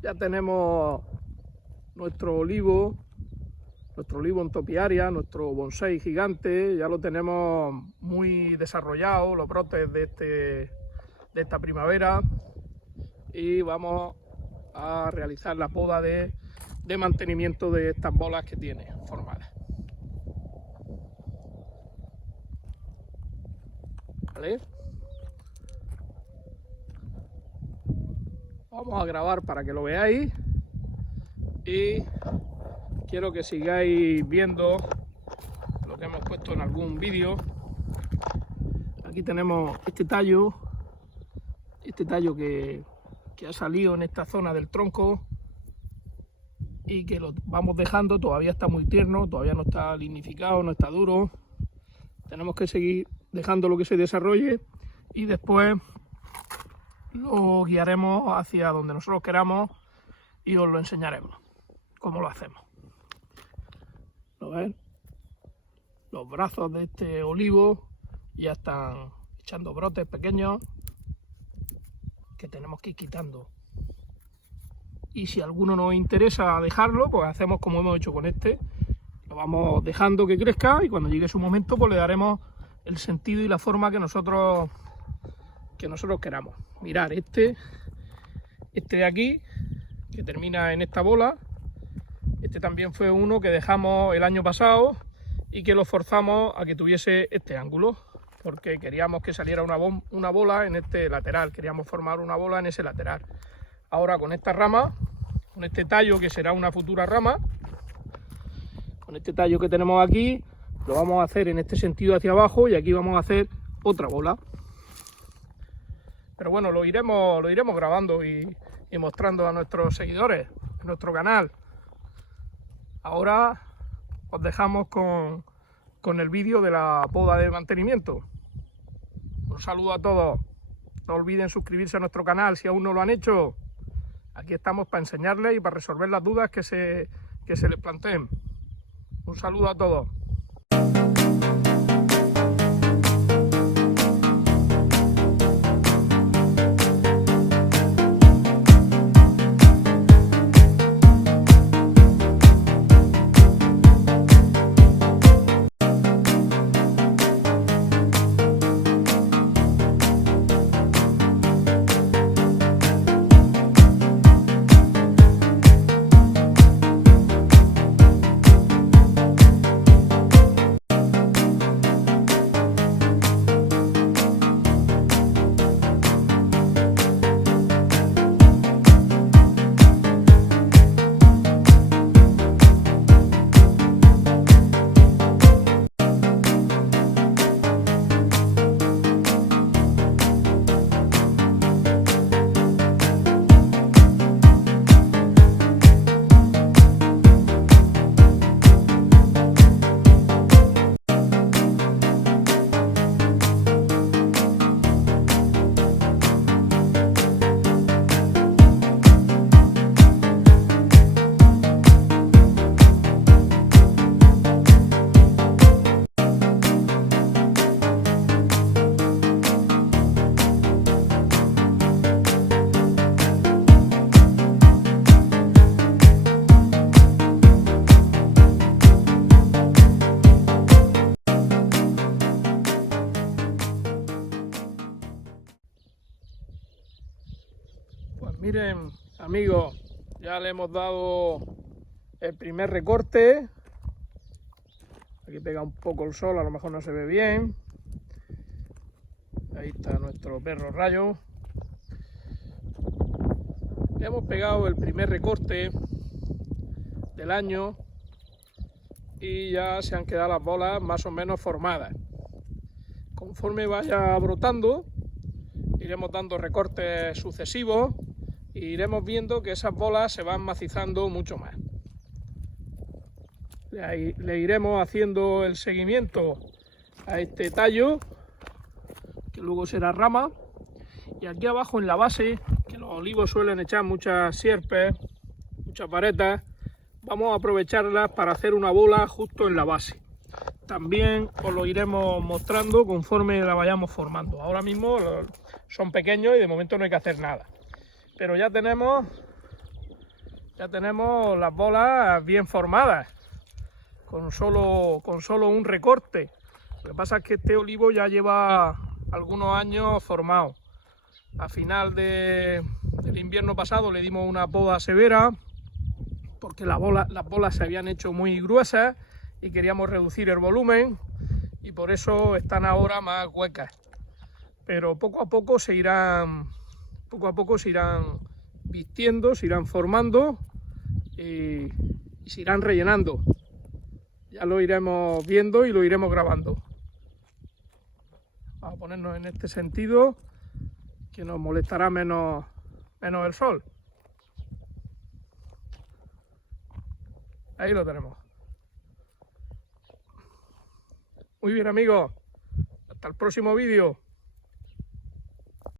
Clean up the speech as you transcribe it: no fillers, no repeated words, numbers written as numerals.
Ya tenemos nuestro olivo en topiaria, nuestro bonsái gigante, ya lo tenemos muy desarrollado, los brotes de esta primavera, y vamos a realizar la poda de mantenimiento de estas bolas que tiene formadas. ¿Vale? Vamos a grabar para que lo veáis y quiero que sigáis viendo lo que hemos puesto en algún vídeo. Aquí tenemos este tallo que ha salido en esta zona del tronco y que lo vamos dejando. Todavía está muy tierno, todavía no está lignificado, no está duro. Tenemos que seguir dejando lo que se desarrolle y después lo guiaremos hacia donde nosotros queramos y os lo enseñaremos cómo lo hacemos. ¿Lo ven? Los brazos de este olivo ya están echando brotes pequeños que tenemos que ir quitando. Y si alguno nos interesa dejarlo, pues hacemos como hemos hecho con este. Lo vamos dejando que crezca y cuando llegue su momento pues le daremos el sentido y la forma que nosotros queramos. Mirad, este de aquí, que termina en esta bola, este también fue uno que dejamos el año pasado y que lo forzamos a que tuviese este ángulo, porque queríamos que saliera una bola en este lateral, queríamos formar una bola en ese lateral. Ahora con esta rama, con este tallo que será una futura rama, con este tallo que tenemos aquí, lo vamos a hacer en este sentido hacia abajo y aquí vamos a hacer otra bola. Pero bueno, lo iremos grabando y mostrando a nuestros seguidores en nuestro canal. Ahora os dejamos con el vídeo de la poda de mantenimiento. Un saludo a todos. No olviden suscribirse a nuestro canal si aún no lo han hecho. Aquí estamos para enseñarles y para resolver las dudas que se les planteen. Un saludo a todos. Miren, amigos, ya le hemos dado el primer recorte. Aquí pega un poco el sol, a lo mejor no se ve bien. Ahí está nuestro perro Rayo. Le hemos pegado el primer recorte del año y ya se han quedado las bolas más o menos formadas. Conforme vaya brotando, iremos dando recortes sucesivos e iremos viendo que esas bolas se van macizando mucho más. Le iremos haciendo el seguimiento a este tallo, que luego será rama, y aquí abajo en la base, que los olivos suelen echar muchas sierpes, muchas varetas, vamos a aprovecharlas para hacer una bola justo en la base. También os lo iremos mostrando conforme la vayamos formando. Ahora mismo son pequeños y de momento no hay que hacer nada. Pero ya tenemos Ya tenemos las bolas bien formadas, con solo un recorte. Lo que pasa es que este olivo ya lleva algunos años formado. A final del invierno pasado le dimos una poda severa porque las bolas se habían hecho muy gruesas y queríamos reducir el volumen, y por eso están ahora más huecas. Pero poco a poco se irán vistiendo, se irán formando y se irán rellenando. Ya lo iremos viendo y lo iremos grabando. Vamos a ponernos en este sentido, que nos molestará menos el sol. Ahí lo tenemos. Muy bien, amigos. Hasta el próximo vídeo.